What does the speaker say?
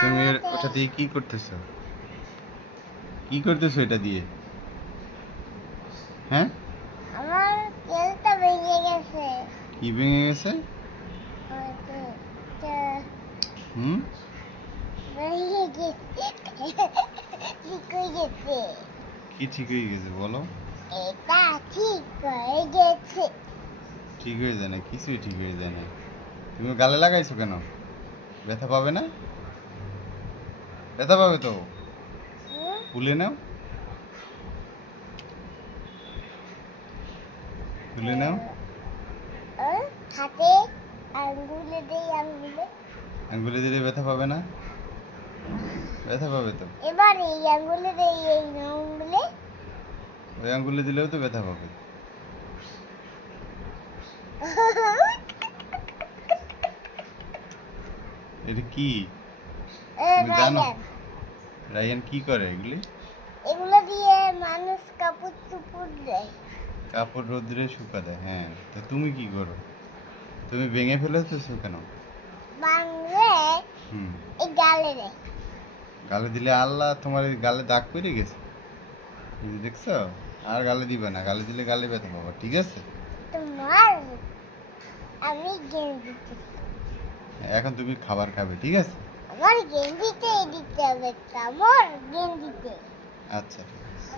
তুমি ওটা দিয়ে কি করতেছো? কি করতেছো এটা দিয়ে? হ্যাঁ, আমার তেলটা ভেঙে গেছে। কি ভেঙে গেছে? হুম, ভেঙে গেছে। ঠিক হয়ে গেছে। কি ঠিক হয়ে গেছে বলো? এটা ঠিক হয়ে গেছে। ঠিক হয়ে যায় না, কিছুই ঠিক হয়ে যায় না। তুমি গালে লাগাইছো কেন? ব্যথা পাবে না? ব্যথা পাবে তো, হুম? খুলে নাও, খুলে নাও। হাতে আঙ্গুলে দেই আঙ্গুলে। আঙ্গুলে দিলে ব্যথা পাবে না? ব্যথা পাবে তো। এবার এই আঙ্গুলে দেই এই আঙ্গুলে। ওই আঙ্গুলে দিলেও তো ব্যথা পাবে। এটা কি তুমি জানো? রায়ান, রায়ান কি করে এগুলি? এগুলো দিয়ে মানুষ কাপড় চুপড় দেয়। কাপড় রোদ্রে শুকা দেয়, হ্যাঁ। তো তুমি কি করো? তুমি ভেঙে ফেলেছো কেন? বাংলে হুম, এই গালে দেয়। গালে দিলে আল্লাহ তোমার এই গালে দাগ পড়ে গেছে, এই যে দেখছো? আর গালে দিবে না, গালে দিলে গালে ব্যথা পাবো, ঠিক আছে? তোমার আমি গেঞ্জিতে, এখন তুমি খাবার খাবে, ঠিক আছে? আমার গেঞ্জিতে দিতে হবে, কামড় গেঞ্জিতে। আচ্ছা, ঠিক আছে।